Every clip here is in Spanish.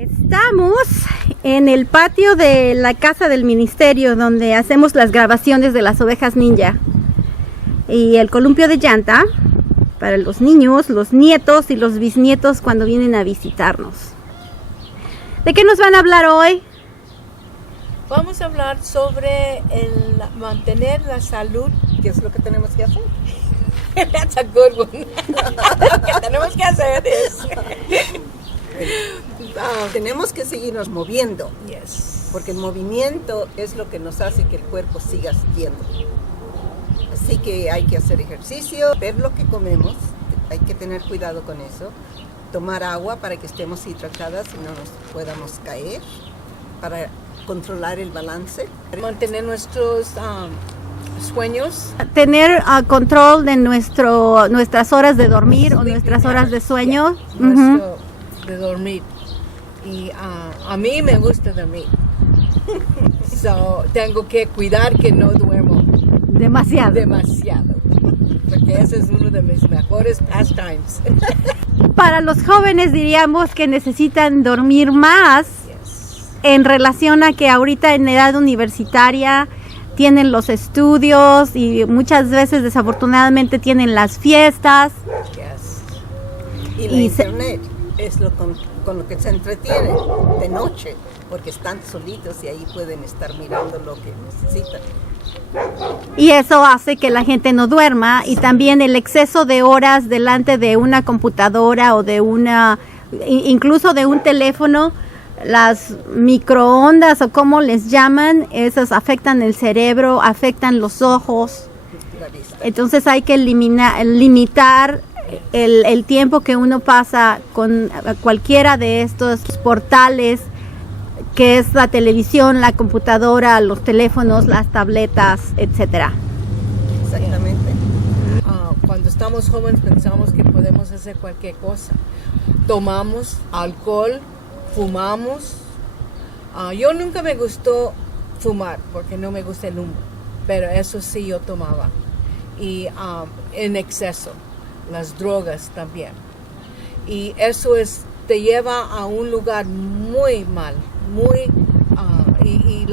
Estamos en el patio de la casa del ministerio donde hacemos las grabaciones de las ovejas ninja y el columpio de llanta para los niños, los nietos y los bisnietos cuando vienen a visitarnos. ¿De qué nos van a hablar hoy? Vamos a hablar sobre el mantener la salud. ¿Qué es lo que tenemos que hacer? That's a good one. Lo que tenemos que hacer es... tenemos que seguirnos moviendo, Yes. porque el movimiento es lo que nos hace que el cuerpo siga yendo. Así que hay que hacer ejercicio, ver lo que comemos, hay que tener cuidado con eso, tomar agua para que estemos hidratadas y no nos podamos caer, para controlar el balance. Mantener nuestros sueños. Tener control de nuestras horas de dormir o nuestras horas de sueño. De dormir. Y a mí me gusta dormir. So, tengo que cuidar que no duermo Demasiado. Porque ese es uno de mis mejores pastimes. Para los jóvenes diríamos que necesitan dormir más Yes. en relación a que ahorita en edad universitaria tienen los estudios y muchas veces desafortunadamente tienen las fiestas. Yes. Y la Y internet es lo con lo que se entretienen de noche, porque están solitos y ahí pueden estar mirando lo que necesitan. Y eso hace que la gente no duerma, y también el exceso de horas delante de una computadora o de incluso de un teléfono. Las microondas o como les llaman, esas afectan el cerebro, afectan los ojos. La vista. Entonces hay que limitar el tiempo que uno pasa con cualquiera de estos portales, que es la televisión, la computadora, los teléfonos, las tabletas, etcétera. Exactamente. Cuando estamos jóvenes pensamos que podemos hacer cualquier cosa. Tomamos alcohol, fumamos. Yo nunca me gustó fumar porque no me gusta el humo, pero eso sí yo tomaba. Y en exceso, las drogas también. Y eso te lleva a un lugar muy mal, y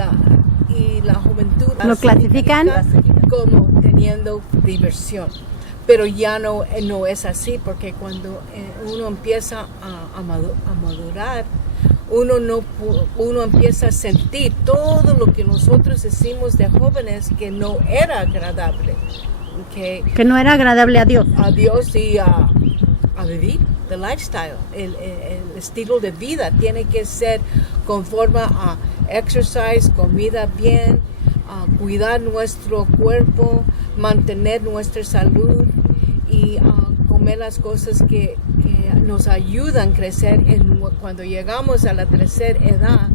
la juventud ¿Lo clasifican? como teniendo diversión, pero ya no es así, porque cuando uno empieza a madurar, uno empieza a sentir todo lo que nosotros hicimos de jóvenes que no era agradable, Que no era agradable a Dios. a Dios y a vivir, the lifestyle, el estilo de vida tiene que ser conforme a exercise, comida bien, cuidar nuestro cuerpo, mantener nuestra salud y comer las cosas que nos ayudan a crecer. Cuando llegamos a la tercera edad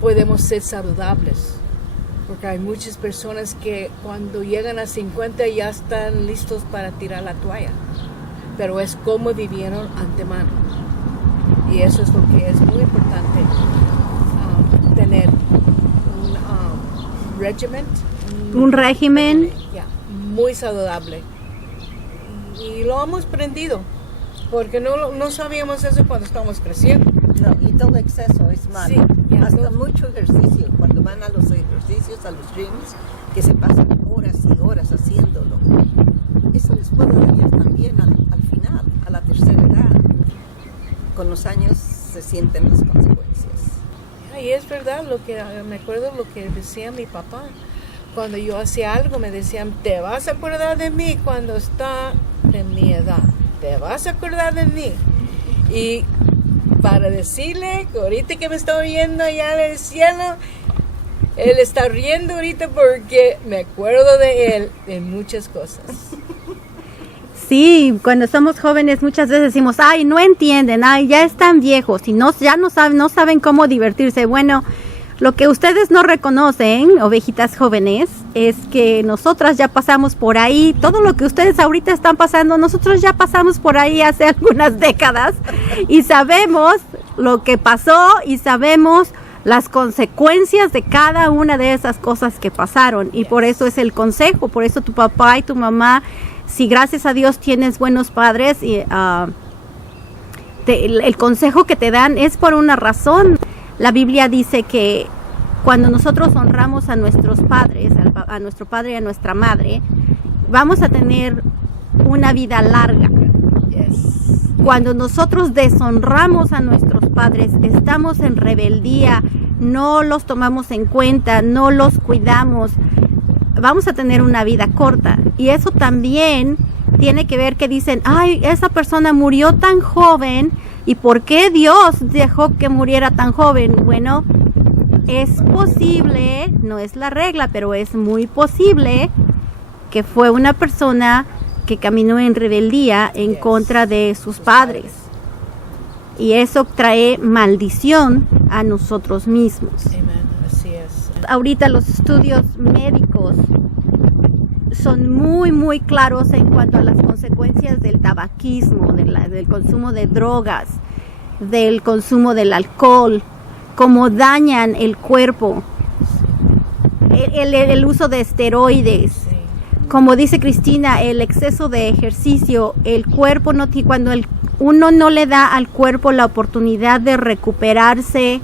podemos ser saludables, porque hay muchas personas que cuando llegan a 50 ya están listos para tirar la toalla, pero es como vivieron antemano, y eso es lo que es muy importante, tener Un régimen. muy saludable, y lo hemos aprendido porque no sabíamos eso cuando estábamos creciendo. No, y todo exceso es malo. Sí, Hasta mucho ejercicio, cuando van a los ejercicios, a los gyms, que se pasan horas y horas haciéndolo. Eso les puede dañar también al final, a la tercera edad. Con los años se sienten las consecuencias. Y es verdad, me acuerdo lo que decía mi papá. Cuando yo hacía algo me decían, te vas a acordar de mí cuando está de mi edad. Te vas a acordar de mí. Y para decirle que ahorita que me está oyendo allá en el cielo, él está riendo ahorita porque me acuerdo de él en muchas cosas. Sí, cuando somos jóvenes muchas veces decimos, ay, no entienden, ay, ya están viejos y ya no saben cómo divertirse. Bueno, lo que ustedes no reconocen, ovejitas jóvenes, es que nosotras ya pasamos por ahí. Todo lo que ustedes ahorita están pasando, nosotros ya pasamos por ahí hace algunas décadas y sabemos lo que pasó y sabemos las consecuencias de cada una de esas cosas que pasaron. Y por eso es el consejo, por eso tu papá y tu mamá, si gracias a Dios tienes buenos padres, el consejo que te dan es por una razón. La Biblia dice que cuando nosotros honramos a nuestros padres, a nuestro padre y a nuestra madre, vamos a tener una vida larga. Cuando nosotros deshonramos a nuestros padres, estamos en rebeldía, no los tomamos en cuenta, no los cuidamos, vamos a tener una vida corta. Y eso también tiene que ver que dicen, ay, esa persona murió tan joven, ¿y por qué Dios dejó que muriera tan joven? Bueno, es posible, no es la regla, pero es muy posible que fue una persona que caminó en rebeldía en contra de sus padres. Y eso trae maldición a nosotros mismos. Amén, así es. Ahorita los estudios médicos son muy, muy claros en cuanto a las consecuencias del tabaquismo, del consumo de drogas, del consumo del alcohol, cómo dañan el cuerpo, el uso de esteroides. Como dice Cristina, el exceso de ejercicio, el cuerpo cuando uno no le da al cuerpo la oportunidad de recuperarse,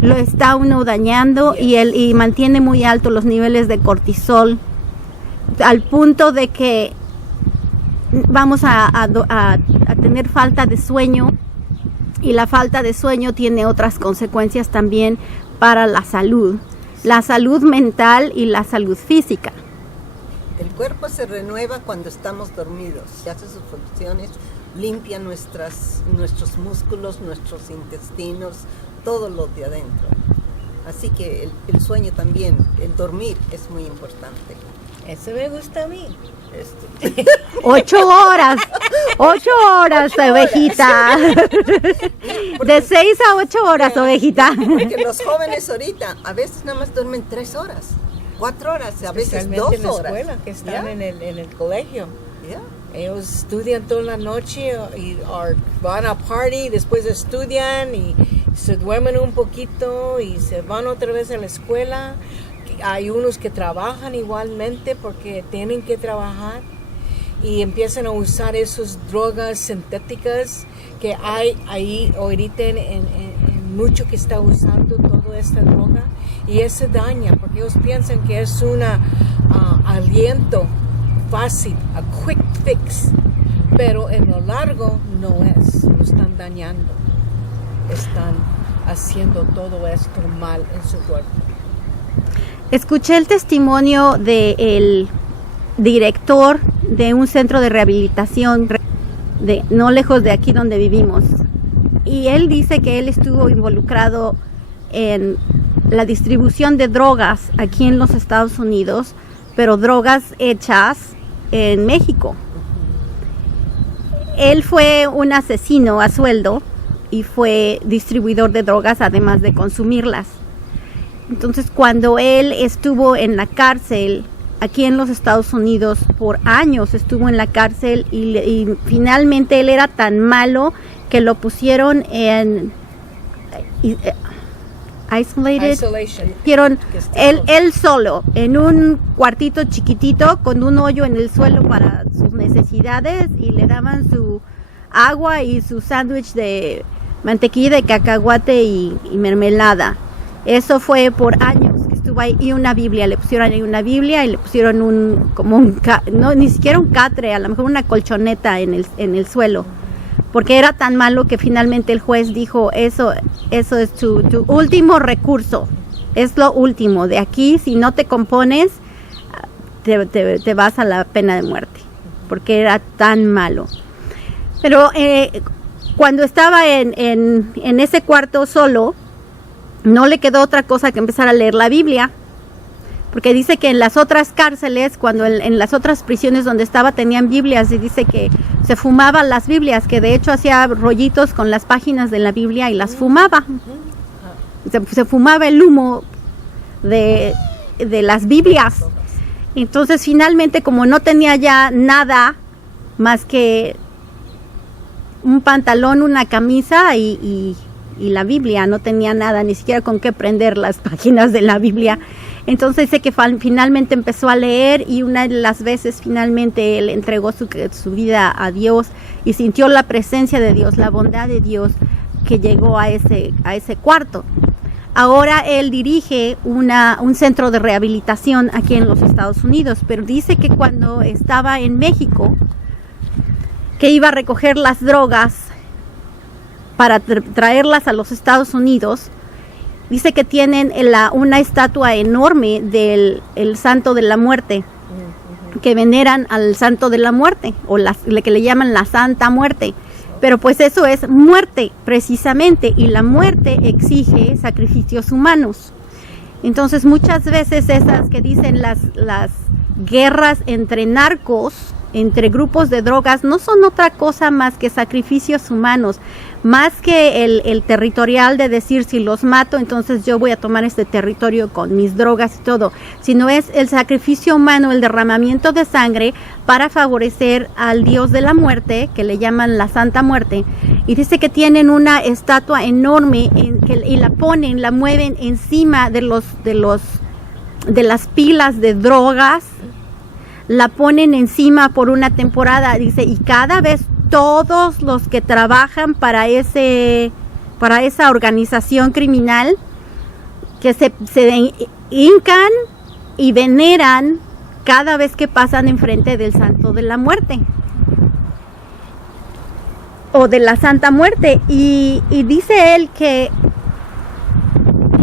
lo está uno dañando y mantiene muy altos los niveles de cortisol, al punto de que vamos a tener falta de sueño, y la falta de sueño tiene otras consecuencias también para la salud mental y la salud física. El cuerpo se renueva cuando estamos dormidos, y hace sus funciones, limpia nuestros músculos, nuestros intestinos, todo lo de adentro. Así que el sueño también, el dormir es muy importante. Eso me gusta a mí. 8 horas, ovejita. De 6 a 8 horas, ovejita. Porque los jóvenes ahorita a veces nada más duermen 3 horas. 4 horas, a veces 2 horas. En la escuela, que están en el colegio. Ellos estudian toda la noche y van a party, después estudian y se duermen un poquito y se van otra vez a la escuela. Hay unos que trabajan igualmente porque tienen que trabajar y empiezan a usar esas drogas sintéticas que hay ahí ahorita en mucho que está usando toda esta droga, y eso daña porque ellos piensan que es un aliento fácil, a quick fix, pero en lo largo no es, lo están dañando, están haciendo todo esto mal en su cuerpo. Escuché el testimonio del director de un centro de rehabilitación no lejos de aquí donde vivimos, y él dice que él estuvo involucrado en la distribución de drogas aquí en los Estados Unidos, pero drogas hechas en México. Él fue un asesino a sueldo y fue distribuidor de drogas además de consumirlas. Entonces, cuando él estuvo en la cárcel aquí en los Estados Unidos por años, estuvo en la cárcel y finalmente él era tan malo que lo pusieron en Isolation. Pusieron él solo en un cuartito chiquitito con un hoyo en el suelo para sus necesidades, y le daban su agua y su sándwich de mantequilla de cacahuate y mermelada. Eso fue por años que estuvo ahí, y una Biblia, le pusieron ahí una Biblia y le pusieron no, ni siquiera un catre, a lo mejor una colchoneta en el suelo, porque era tan malo que finalmente el juez dijo, eso es tu último recurso, es lo último, de aquí si no te compones te vas a la pena de muerte, porque era tan malo. Pero cuando estaba en ese cuarto solo, no le quedó otra cosa que empezar a leer la Biblia, porque dice que en las otras cárceles, cuando en las otras prisiones donde estaba tenían Biblias, y dice que se fumaban las Biblias, que de hecho hacía rollitos con las páginas de la Biblia y las fumaba. Se fumaba el humo de las Biblias. Entonces finalmente, como no tenía ya nada más que un pantalón, una camisa y la Biblia, no tenía nada, ni siquiera con qué prender las páginas de la Biblia. Entonces dice que finalmente empezó a leer, y una de las veces finalmente él entregó su vida a Dios, y sintió la presencia de Dios, la bondad de Dios que llegó a ese cuarto. Ahora él dirige un centro de rehabilitación aquí en los Estados Unidos, pero dice que cuando estaba en México, que iba a recoger las drogas para traerlas a los Estados Unidos, dice que tienen una estatua enorme del el Santo de la Muerte, que veneran al Santo de la Muerte, o que le llaman la Santa Muerte. Pero pues eso es muerte precisamente, y la muerte exige sacrificios humanos. Entonces muchas veces esas que dicen las guerras entre narcos, entre grupos de drogas, no son otra cosa más que sacrificios humanos, más que el territorial de decir si los mato, entonces yo voy a tomar este territorio con mis drogas y todo, sino es el sacrificio humano, el derramamiento de sangre para favorecer al Dios de la muerte, que le llaman la Santa Muerte. Y dice que tienen una estatua enorme y la mueven encima de las pilas de drogas, la ponen encima por una temporada, dice, y cada vez todos los que trabajan para esa organización criminal, que se hincan y veneran cada vez que pasan enfrente del Santo de la Muerte o de la Santa Muerte. Y dice él que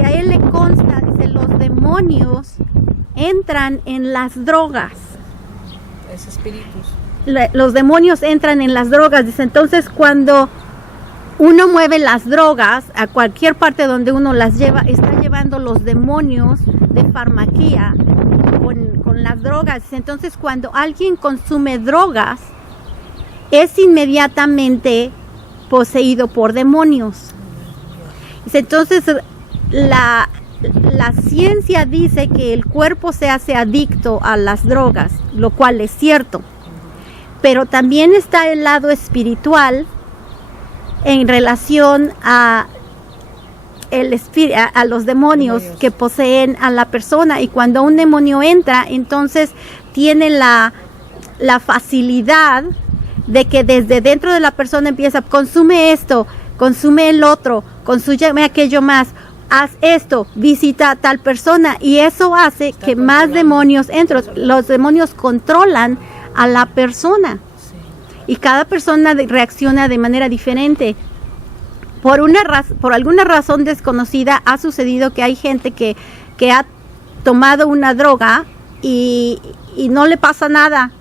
a él le consta, dice, los demonios entran en las drogas. Es espíritus. Los demonios entran en las drogas, dice. Entonces cuando uno mueve las drogas a cualquier parte donde uno las lleva, está llevando los demonios de farmaquía con las drogas. Entonces cuando alguien consume drogas, es inmediatamente poseído por demonios. Entonces la ciencia dice que el cuerpo se hace adicto a las drogas, lo cual es cierto. Pero también está el lado espiritual en relación a los demonios que poseen a la persona. Y cuando un demonio entra, entonces tiene la facilidad de que desde dentro de la persona empieza, consume esto, consume el otro, consume aquello más, haz esto, visita a tal persona, y eso hace que más demonios entren. Los demonios controlan a la persona, y cada persona reacciona de manera diferente. Por alguna razón desconocida ha sucedido que hay gente que ha tomado una droga y no le pasa nada,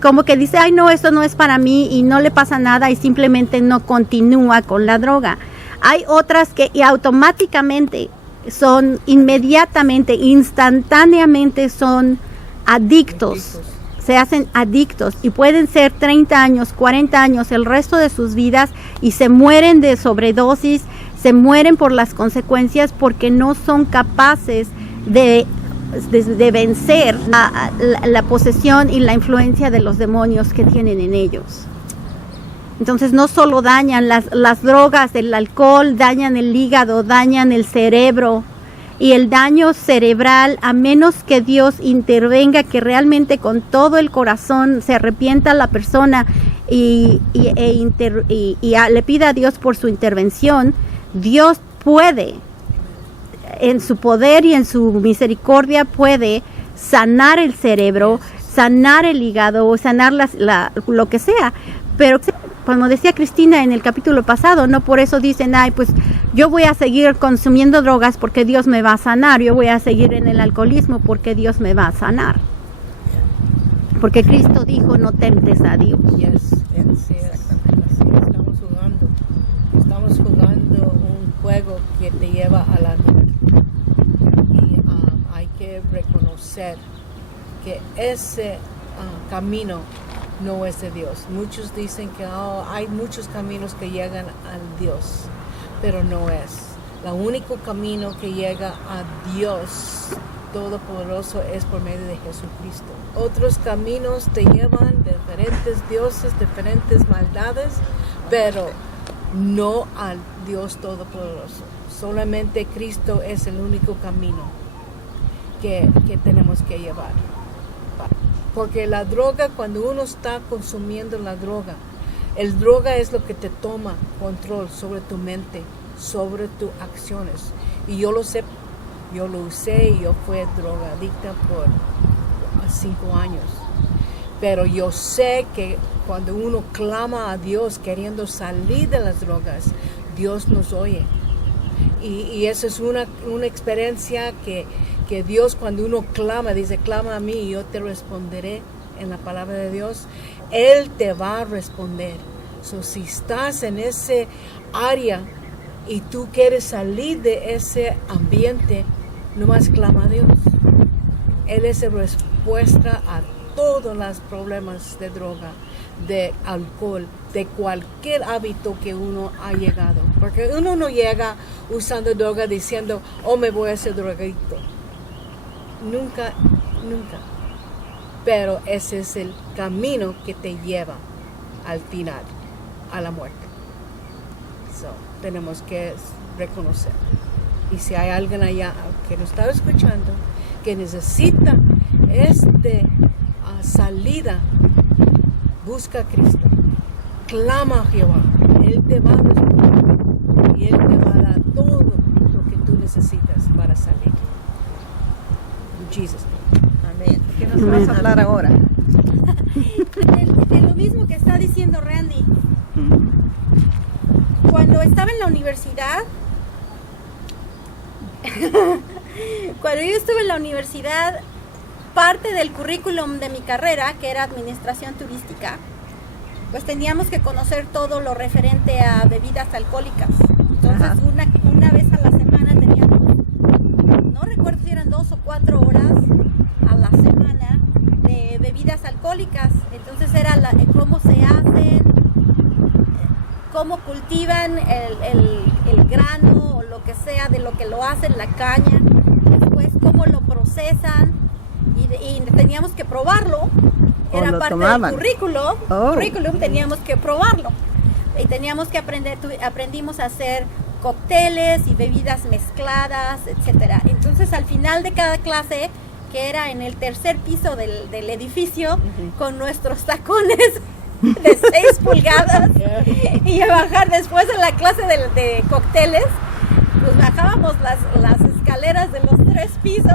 como que dice, ay no, esto no es para mí, y no le pasa nada y simplemente no continúa con la droga. Hay otras que automáticamente instantáneamente son adictos. Se hacen adictos y pueden ser 30 años, 40 años, el resto de sus vidas, y se mueren de sobredosis, se mueren por las consecuencias porque no son capaces de vencer la posesión y la influencia de los demonios que tienen en ellos. Entonces no solo dañan las drogas, el alcohol, dañan el hígado, dañan el cerebro. Y el daño cerebral, a menos que Dios intervenga, que realmente con todo el corazón se arrepienta la persona y le pida a Dios por su intervención, Dios puede, en su poder y en su misericordia, puede sanar el cerebro, sanar el hígado, sanar lo que sea. Pero como decía Cristina en el capítulo pasado, no por eso dicen, ay, pues yo voy a seguir consumiendo drogas porque Dios me va a sanar, yo voy a seguir en el alcoholismo porque Dios me va a sanar. Porque Cristo dijo, no temptes a Dios. Sí, estamos jugando un juego que te lleva a la muerte. Y hay que reconocer que ese camino no es de Dios. Muchos dicen que hay muchos caminos que llegan a Dios, pero no es. El único camino que llega a Dios Todopoderoso es por medio de Jesucristo. Otros caminos te llevan diferentes dioses, diferentes maldades, pero no al Dios Todopoderoso. Solamente Cristo es el único camino que tenemos que llevar. Porque la droga, cuando uno está consumiendo la droga, El droga es lo que te toma control sobre tu mente, sobre tus acciones. Y yo lo sé, yo lo usé y yo fui drogadicta por 5 años. Pero yo sé que cuando uno clama a Dios queriendo salir de las drogas, Dios nos oye. Y esa es una experiencia que Dios, cuando uno clama, dice, clama a mí y yo te responderé en la palabra de Dios. Él te va a responder. So, si estás en ese área y tú quieres salir de ese ambiente, nomás clama a Dios. Él es la respuesta a todos los problemas de droga, de alcohol, de cualquier hábito que uno ha llegado. Porque uno no llega usando droga diciendo, oh, me voy a hacer drogadicto. Nunca, nunca. Pero ese es el camino que te lleva al final, a la muerte. So, tenemos que reconocer. Y si hay alguien allá que nos está escuchando, que necesita salida, busca a Cristo. Clama a Jehová. Él te va a responder. Y Él te va a dar todo lo que tú necesitas para salir. Jesus. Amén. ¿Qué nos vas a hablar ahora? De lo mismo que está diciendo Randy. Cuando estaba en la universidad, parte del currículum de mi carrera, que era administración turística, pues teníamos que conocer todo lo referente a bebidas alcohólicas. Entonces, una vez a la semana teníamos, no recuerdo si eran 2 o 4 horas a la semana de bebidas alcohólicas. Entonces era cómo se hacen, cómo cultivan el grano o lo que sea de lo que lo hacen, la caña, después cómo lo procesan y teníamos que probarlo. Era parte del currículum, teníamos que probarlo y teníamos que aprendimos a hacer cócteles y bebidas mezcladas, etcétera. Entonces al final de cada clase, que era en el tercer piso del edificio, con nuestros tacones de 6 pulgadas y a bajar después de la clase de cócteles, pues bajábamos las escaleras de los 3 pisos.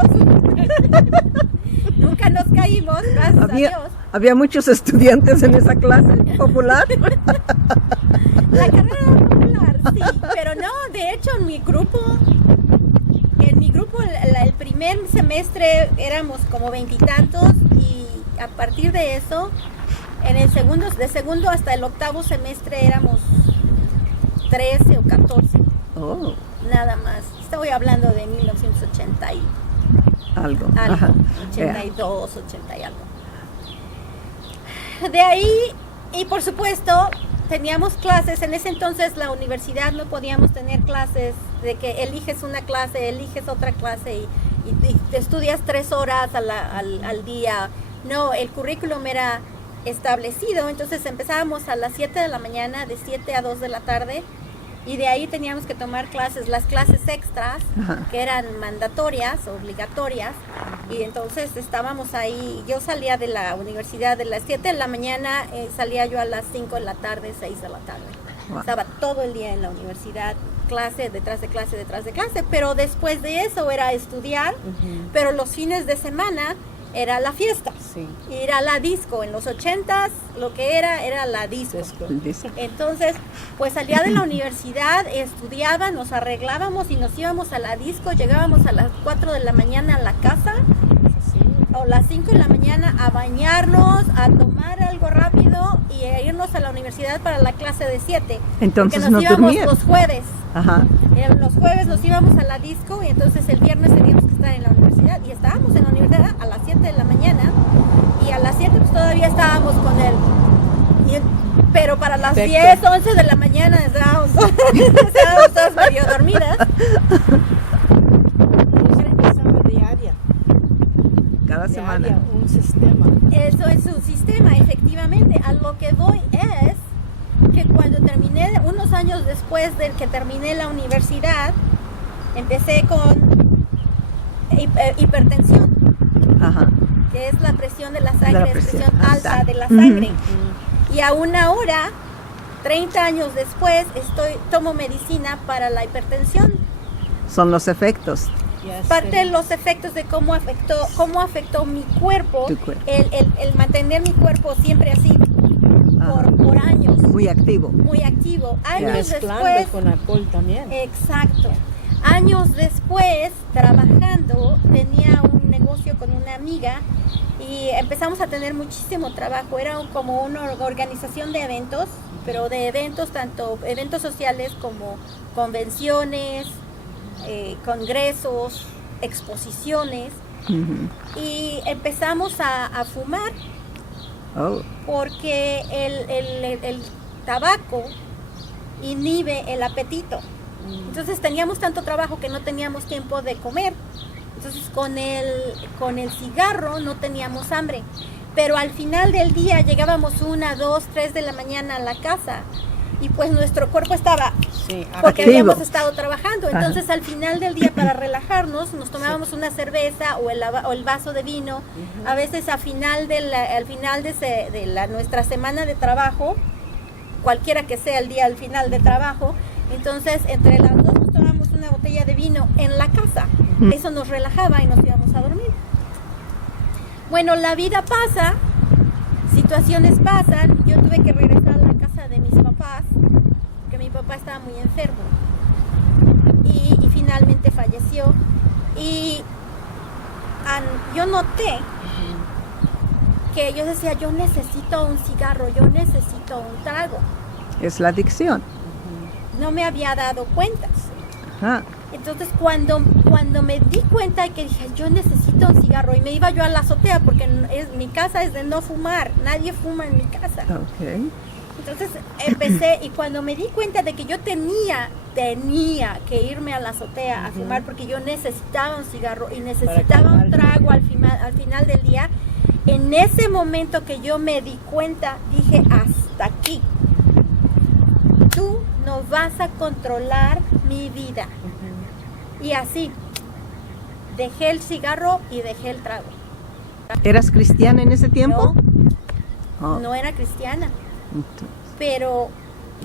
Nunca nos caímos, gracias a Dios. ¿Había muchos estudiantes en esa clase popular? La carrera era popular, sí, pero no, de hecho en mi grupo el primer semestre éramos como 20 y tantos y a partir de eso, de segundo hasta el 8º semestre éramos 13 o 14. Oh. Nada más. Estoy hablando de 1980 y algo. 82, 80 y algo. De ahí, y por supuesto, teníamos clases. En ese entonces la universidad no podíamos tener clases de que eliges una clase, eliges otra clase y te estudias 3 horas al día. No, el currículum era establecido, entonces empezábamos a las 7 de la mañana, de 7 a 2 de la tarde, y de ahí teníamos que tomar las clases extras, que eran mandatorias, obligatorias, y entonces estábamos ahí. Yo salía de la universidad de las 7 de la mañana, salía yo a las 5 de la tarde, 6 de la tarde. Wow. Estaba todo el día en la universidad, clase detrás de clase, detrás de clase, pero después de eso era estudiar, pero los fines de semana era la fiesta, era la disco. En los 80s lo que era la disco. Entonces, pues salía de la universidad, estudiaba, nos arreglábamos y nos íbamos a la disco, llegábamos a las 4 de la mañana a la casa, o las 5 de la mañana a bañarnos, a tomar algo rápido y a irnos a la universidad para la clase de 7. Entonces porque nos íbamos los jueves. Ajá. Los jueves nos íbamos a la disco y entonces el viernes teníamos que estar en la universidad y estábamos en la universidad a las 7 de la mañana y a las 7 pues todavía estábamos con él. Pero para las 10, 11 de la mañana estábamos todas medio dormidas. Cada semana. Un sistema. Eso es un sistema, efectivamente. A lo que voy es que cuando terminé, unos años después de que terminé la universidad, empecé con hipertensión, que es la presión de la sangre, presión alta de la sangre. Y a una hora 30 años después tomo medicina para la hipertensión. Son los efectos. Yes, Parte de los efectos de cómo afectó mi cuerpo, Tu cuerpo. el mantener mi cuerpo siempre así por años, Muy activo. muy activo. Años mezclando después, con alcohol también. exacto. Años después, trabajando, tenía un negocio con una amiga y empezamos a tener muchísimo trabajo. Era como una organización de eventos, pero de eventos, tanto eventos sociales como convenciones, congresos, exposiciones. Ujú. Y empezamos a fumar Oh, porque el tabaco inhibe el apetito. Entonces teníamos tanto trabajo que no teníamos tiempo de comer. Entonces con el cigarro no teníamos hambre. Pero al final del día llegábamos 1, 2, 3 de la mañana a la casa y pues nuestro cuerpo estaba, Sí, porque activo. habíamos estado trabajando. Entonces al final del día, para relajarnos, nos tomábamos una cerveza o el vaso de vino. A veces al final de nuestra semana de trabajo, cualquiera que sea el día al final de trabajo, entonces entre las dos nos tomábamos una botella de vino en la casa. Eso nos relajaba y nos íbamos a dormir. Bueno, la vida pasa, situaciones pasan. Yo tuve que regresar a la casa de mis papás, porque mi papá estaba muy enfermo y finalmente falleció. Y yo noté que yo decía, yo necesito un cigarro, yo necesito un trago. es la adicción. No me había dado cuenta. Ajá. Entonces cuando me di cuenta que dije, yo necesito un cigarro, y me iba yo a la azotea porque mi casa es de no fumar, nadie fuma en mi casa. Ok. Entonces empecé, y cuando me di cuenta de que yo tenía que irme a la azotea a fumar porque yo necesitaba un cigarro y necesitaba un trago al final del día, en ese momento que yo me di cuenta, dije, hasta aquí. Tú no vas a controlar mi vida. Y así, dejé el cigarro y dejé el trago. ¿Eras cristiana en ese tiempo? No, Oh, no era cristiana, entonces, pero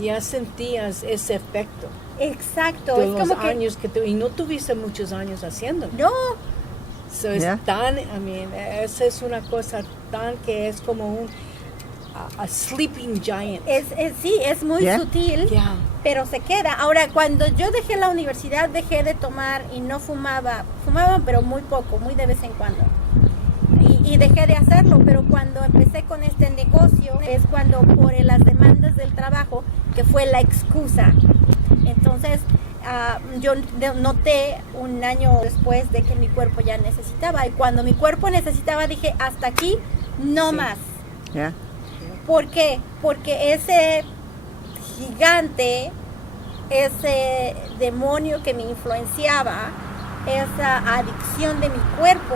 ya sentías ese efecto exacto, de es los como que años y no tuviste muchos años haciéndolo. no, So, es Yeah. tan, esa es una cosa tan que es como a sleeping giant. sí, es muy Yeah. sutil, Yeah. pero se queda. Ahora, cuando yo dejé la universidad, dejé de tomar y no fumaba, pero muy poco, muy de vez en cuando. Y dejé de hacerlo, pero cuando empecé con este negocio, es cuando por las demandas del trabajo, que fue la excusa. Entonces, yo noté un año después de que mi cuerpo ya necesitaba. Y cuando mi cuerpo necesitaba, dije, hasta aquí, no Sí. más. ya. ¿Por qué? Porque ese gigante, ese demonio que me influenciaba, esa adicción de mi cuerpo,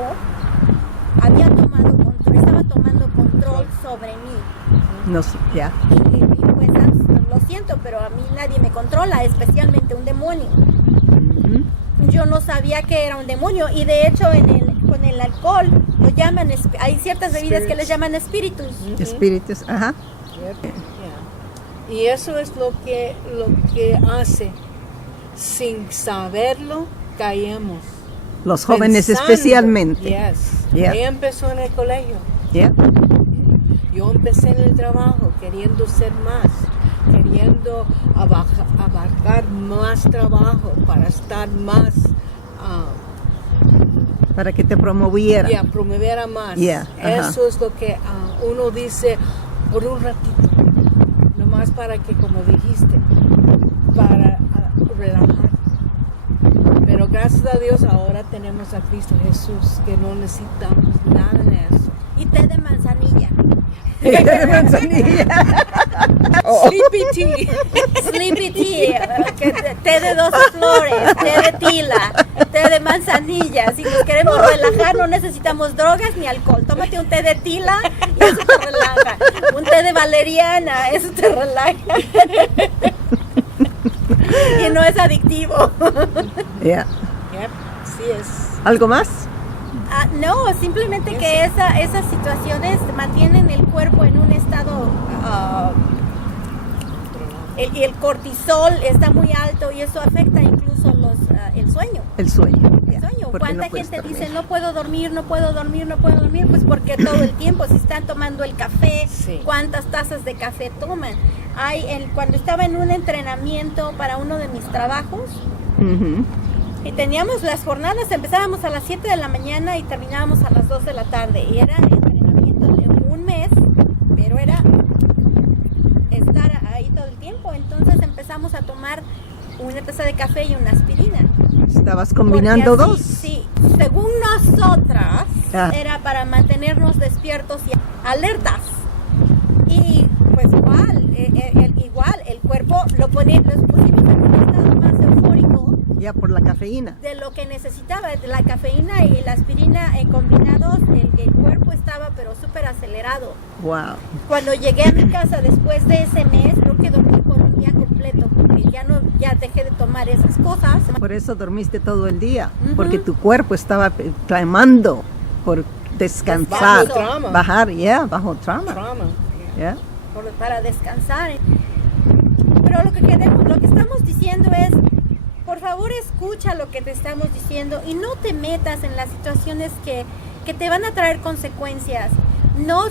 estaba tomando control sobre mí. No sé, ya. Y pues lo siento, pero a mí nadie me controla, especialmente un demonio. Ujú. Yo no sabía que era un demonio, y de hecho con el alcohol lo llaman, hay ciertas bebidas que les llaman espíritus. Espíritus, ajá. Yep. Yeah. Y eso es lo que hace, sin saberlo, caemos. Los jóvenes Pensando. especialmente. Yes. Yeah. Ella empezó en el colegio. Ya. Yo empecé en el trabajo queriendo ser más, queriendo abarcar más trabajo para estar más, Para que te promoviera. promover a más. Yeah, ajá. Eso es lo que uno dice por un ratito, nomás para que, como dijiste, para relajar. Pero gracias a Dios ahora tenemos a Cristo Jesús, que no necesitamos nada de eso. Y té de manzanilla. De manzanilla. Sleepy tea. Sleepy tea, té de 12 flores, té de tila, té de manzanilla. Si nos queremos relajar, no necesitamos drogas ni alcohol. Tómate un té de tila y eso te relaja. Un té de valeriana, eso te relaja. Y no es adictivo. Ya. Yep, sí es. ¿Algo más? No, simplemente que esas situaciones mantienen el cuerpo en un estado y el cortisol está muy alto y eso afecta incluso el sueño. El sueño. El sueño. Porque ¿Cuánta no puedes gente dormir. dice no puedo dormir, no puedo dormir, no puedo dormir? Pues porque todo el tiempo se están tomando el café. Sí. ¿Cuántas tazas de café toman? Cuando estaba en un entrenamiento para uno de mis trabajos, Ujú. y teníamos las jornadas, empezábamos a las 7 de la mañana y terminábamos a las 2 de la tarde. Y era entrenamiento de un mes, pero era estar ahí todo el tiempo. Entonces empezamos a tomar una taza de café y una aspirina. Estabas combinando Porque así, dos. Sí, según nosotras, Ah. era para mantenernos despiertos y alertas. Y pues igual, el cuerpo los pusimos en un estado más eufórico Ya por la cafeína. de lo que necesitaba. La cafeína y la aspirina combinados, el cuerpo estaba pero súper acelerado. Wow. Cuando llegué a mi casa después de ese mes, creo que dormí por un día completo porque ya dejé de tomar esas cosas. Por eso dormiste todo el día, Ujú. porque tu cuerpo estaba clamando por descansar, Bajo trauma. bajar, bajo trauma. Trauma. Yeah. Para descansar. Pero lo que estamos diciendo es, por favor escucha lo que te estamos diciendo y no te metas en las situaciones que te van a traer consecuencias. No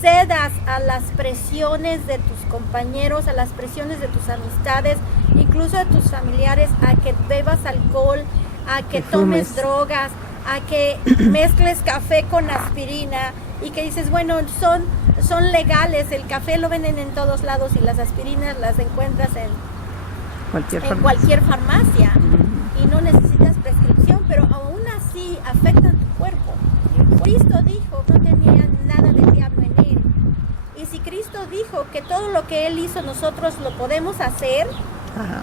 cedas a las presiones de tus compañeros, a las presiones de tus amistades, incluso de tus familiares, a que bebas alcohol, a que tomes fumes. drogas, a que mezcles café con aspirina y que dices, bueno, son legales, el café lo venden en todos lados y las aspirinas las encuentras en cualquier farmacia y no necesitas prescripción, pero aún así afectan tu cuerpo. Cristo dijo que no tenía nada de diablo en él. Y si Cristo dijo que todo lo que Él hizo nosotros lo podemos hacer, Ajá.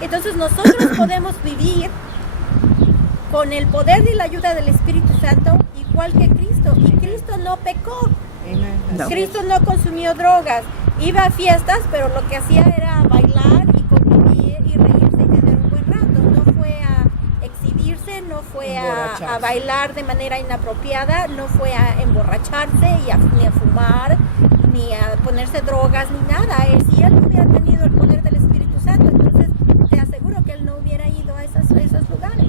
entonces nosotros podemos vivir con el poder y la ayuda del Espíritu Santo igual que Cristo. Y Cristo no pecó. Amen. No. Cristo no consumió drogas. Iba a fiestas, pero lo que hacía era bailar y convivir y reírse y tener un buen rato. No fue a exhibirse, no fue a Emborracharse. bailar de manera inapropiada, no fue a emborracharse ni a fumar, ni a ponerse drogas, ni nada. Si él no hubiera tenido el poder del Espíritu Santo, entonces te aseguro que él no hubiera ido a esos lugares.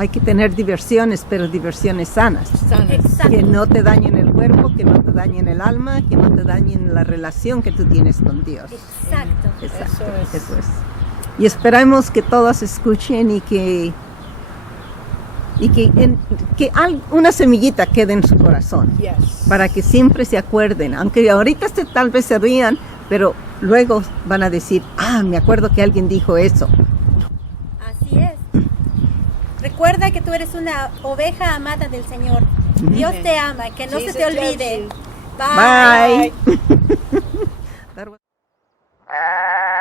Hay que tener diversiones, pero diversiones sanas. Sanas. Exacto. Que no te dañen el cuerpo, que no te dañen el alma, que no te dañen la relación que tú tienes con Dios. Exacto. Exacto, Eso es. eso es. Y esperamos que todas escuchen y que una semillita quede en su corazón, Yes. para que siempre se acuerden, aunque ahorita tal vez se rían, pero luego van a decir, me acuerdo que alguien dijo eso. Así es. Recuerda que tú eres una oveja amada del Señor. Dios te ama, que no se Jesus te olvide. loves you. Bye. Bye.